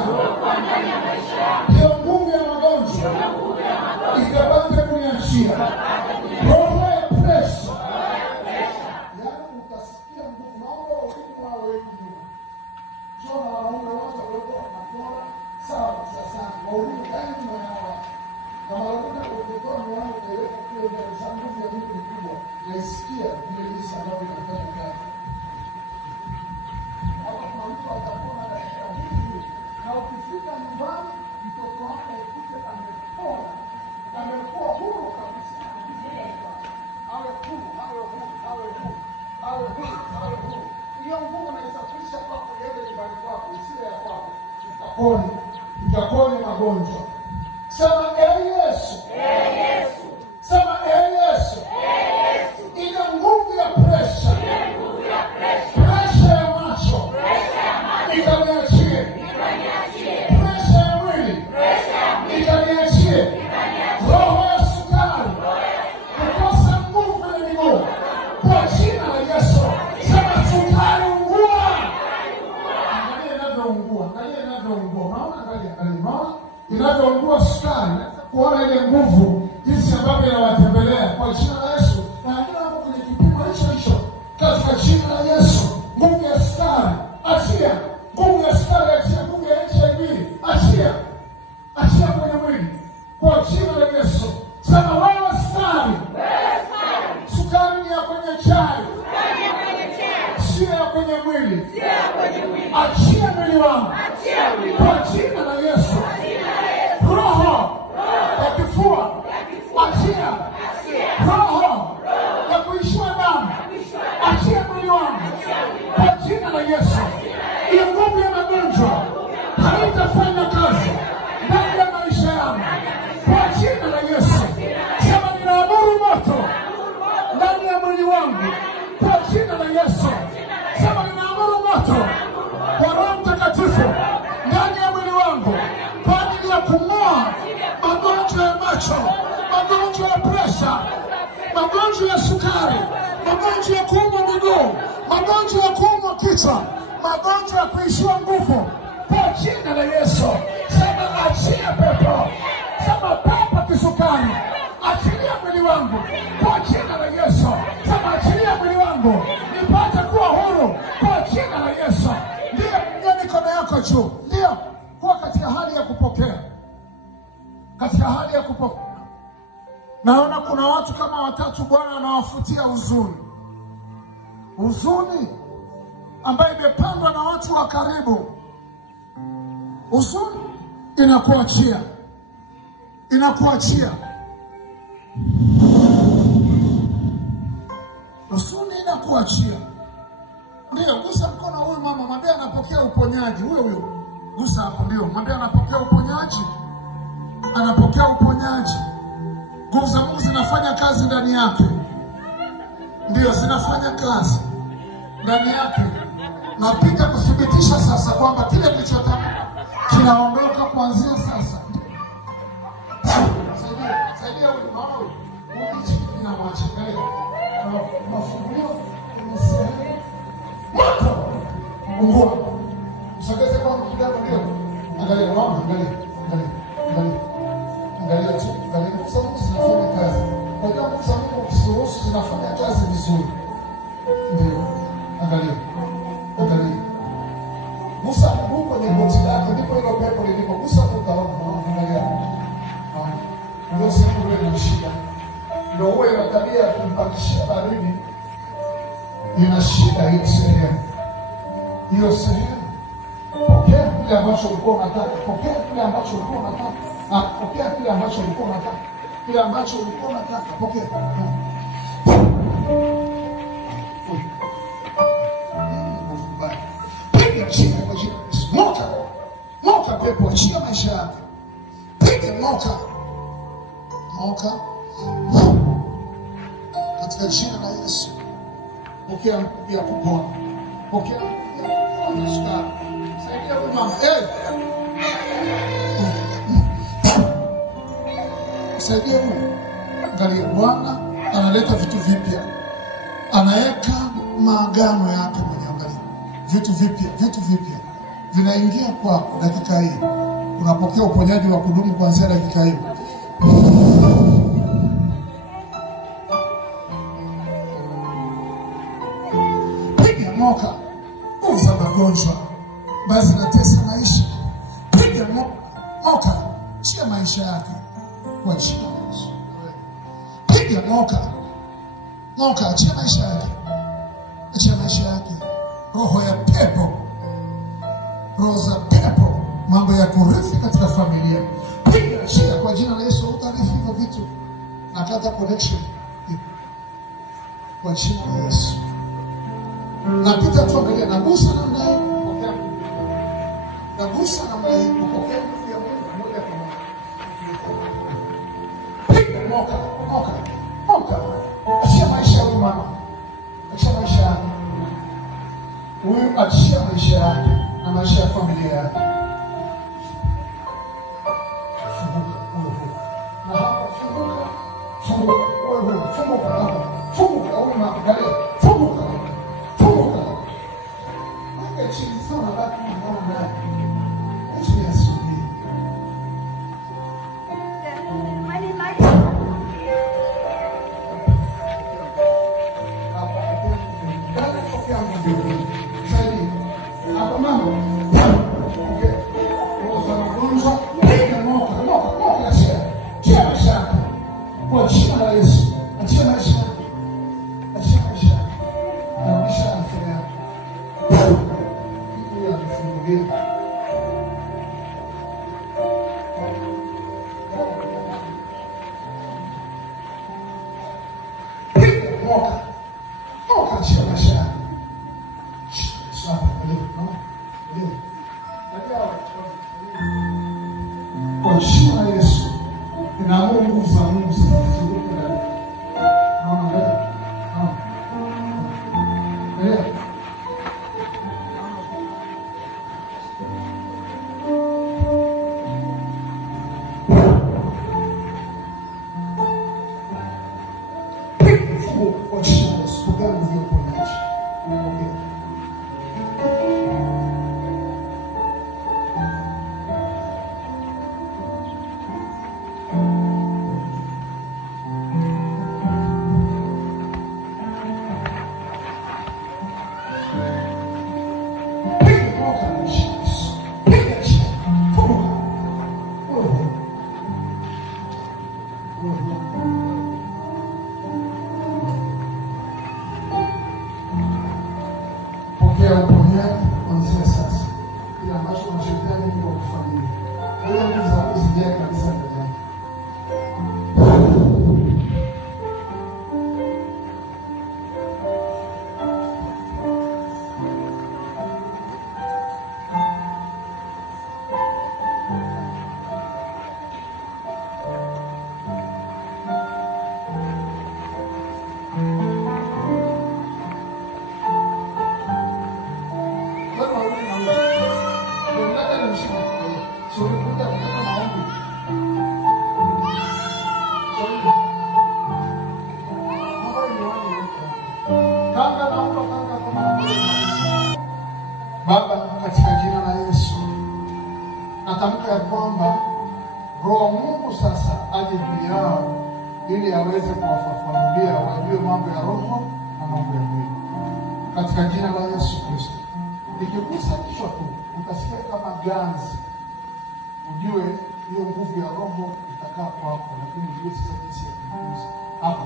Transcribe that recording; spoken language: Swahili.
yangu. Hiyo nguvu ya magonjwa ikapate kuniachia. Roho ya presha. Yaani utasikia nguvu. Naomba ulimu wa wengi. Jona wanaume wote walikuwa wanatoa sawa sasa. Waulimu gani mwanao? Kama unakuta kutoka mwanao kueleka kile ndio sababu ya mtu mkubwa. Naisikia vile hivi sababu inafanya kazi. Hapo kwa mtu atakuwa na shida. Na ukifika nyumbani mtoto wako ukute amepona. Amekuwa huru kabisa. Awe huru, awe huru, awe huru. Awe huru, awe huru. Hiyo nguvu inaisafisha kwako yeye nyumbani kwako, isiwe ya kwako. Utapone magonjwa. Sema Yesu. Yesu. Sema Yesu. Yesu. Ile nguvu ya presha. Presha ya macho. Ikaniachie. Presha ya mwili. Ikaniachie. Roho ya sukari. Kukosa nguvu kwenye miguu. Kwa jina la Yesu. Sema sukari ungua. Angalia inavyoungua. Angalia inavyoungua. Unaona angalia. Unaona? Inavyoungua sukari. Kuona ile nguvu. Jinsi ambavyo inawatembelea. Kwa jina la Yesu. Na ndio hapo kwenye kipimo hicho. Katika jina la Yesu. Nguvu ya sukari. Achia. Nguvu ya sukari. Achia. Nguvu ya HIV. Achia. Achia kwenye mwili. Kwa jina la Yesu. Sema wewe sukari. Sukari ni ya kwenye chai. Sio ya kwenye mwili. Achia mwili wangu. Kwa jina la Yesu. Roho ya kifua. Achia. Roho ya kuishiwa damu. Achia mwili wangu. Kwa jina la Yesu. Hiyo nguvu ya magonjwa haitafanya kazi ndani ya maisha yangu. Kwa jina la Yesu. Sema ninaamuru moto ndani ya mwili wangu. Kwa jina la Yesu. Sema ninaamuru moto kwa Roho Mtakatifu ndani ya mwili wangu. Kwa ajili ya kung'oa magonjwa ya macho, magonjwa ya presha, magonjwa ya sukari, magonjwa ya kuumwa miguu, magonjwa ya kuumwa kichwa, magonjwa ya kuishiwa nguvu. Kwa jina la Yesu. Sema achia pepo. Sema pepo kisukari. Achilia mwili wangu. Kwa jina la Yesu. Sema achilia mwili wangu. Nipate kuwa huru. Kwa jina la Yesu. Ndio mikono yako juu. Ndio. Kuwa katika hali ya kupokea. Katika hali ya kupokea. Naona kuna watu kama watatu Bwana anawafutia huzuni. Huzuni ambayo imepandwa na watu wa karibu. Huzuni inakuachia. Inakuachia. Huzuni inakuachia. Ndio, gusa mkono huyu mama, mwambie anapokea uponyaji. Huyo. Gusa hapo ndio. Mwambie anapokea uponyaji. Anapokea uponyaji. Nguvu za Mungu zinafanya kazi ndani yake. Ndio, zinafanya kazi ndani yake. Napita kuthibitisha sasa kwamba kile kilichotamka kinaondoka kuanzia sasa. Saidia huyu mama huyu. Hichi kinamwachia. Mafunguo umesema. Moto. Ungua. Usogeze kwa kidogo ndio. Angalia mama, angalia. Angalia tu, angalia kwa sababu zinafanya kazi. Kwa hiyo Mungu Mungu usiruhusu zinafanya kazi vizuri. Ndio. Angalia. Musa huko ni goti lake ndipo ile pepo lilipogusa utaona. Angalia. Ndio sehemu ile ni shida. Ndio wewe una tabia ya kumpakishia baridi. Ina shida hii sehemu. Hiyo sehemu. Pokea kile ambacho ulikuwa unataka. Pokea kile ambacho ulikuwa unataka. Pokea kile ambacho ulikuwa unataka. Kile ambacho ulikuwa unataka. Pokea. Piga chini kwa jina. Moka pepo achia maisha yake. Piga moka. Katika jina la Yesu. Pokea ya kupona. Pokea ya sukari. Saidia huyu mama. Saidia huyu. Angalia, Bwana analeta vitu vipya. Anaweka maagano yake mwenyewe. Angalia. Vitu vipya. vinaingia kwako dakika hii. Unapokea uponyaji wa kudumu kuanzia dakika hii. Piga moka uza magonjwa basi natesa maisha. Piga moka chia maisha yake kwa jina la Yesu. Piga moka achia maisha yake. Achia maisha yake. Roho ya pepo, roho za pepo, mambo ya kurithi katika familia, piga shida kwa jina la Yesu. Utarithi hivyo vitu na kata connection kwa jina la Yesu. Napita tu mbele na gusa namna hii, pokea. Na gusa namna hii, pokea nguvu ya Mungu moja kwa moja. Piga moka. Achia maisha ya mama. Achia maisha yake. Huyu achia maisha yake na maisha ya familia yake. Na hapa funguka hapa. Funguka huyu mwangalie. Funguka. Weka chini sana baki mwana ndani. Acha yasubiri. Kwa jina la Yesu, achia maisha yake. Narudisha afya yake. Kitu ya kufungulia. Moka achia maisha yake. Sasa, ndio. Kwa jina la Yesu, ninaomba nguvu za Mungu zifunguke ndani. Naona ndio. Kwa jina la Yesu, pokea nguvu ya uponyaji. Pokea uponyaji kuanzia sasa. Kile ambacho unashuhudia kwa kufanyia. Wewe nguvu za Mungu zijae kabisa ndani yako. Baba, katika jina la Yesu, natamka ya kwamba Roho wa Mungu sasa aje juu yao ili aweze kuwafafanulia wajue mambo ya roho na mambo ya mwili. Katika jina la Yesu Kristo. Nikigusa kichwa tu, ukasikia kama ganzi, ujue hiyo nguvu ya roho itakaa kwako, lakini ujue sasa jinsi ya kugusa. Hapo.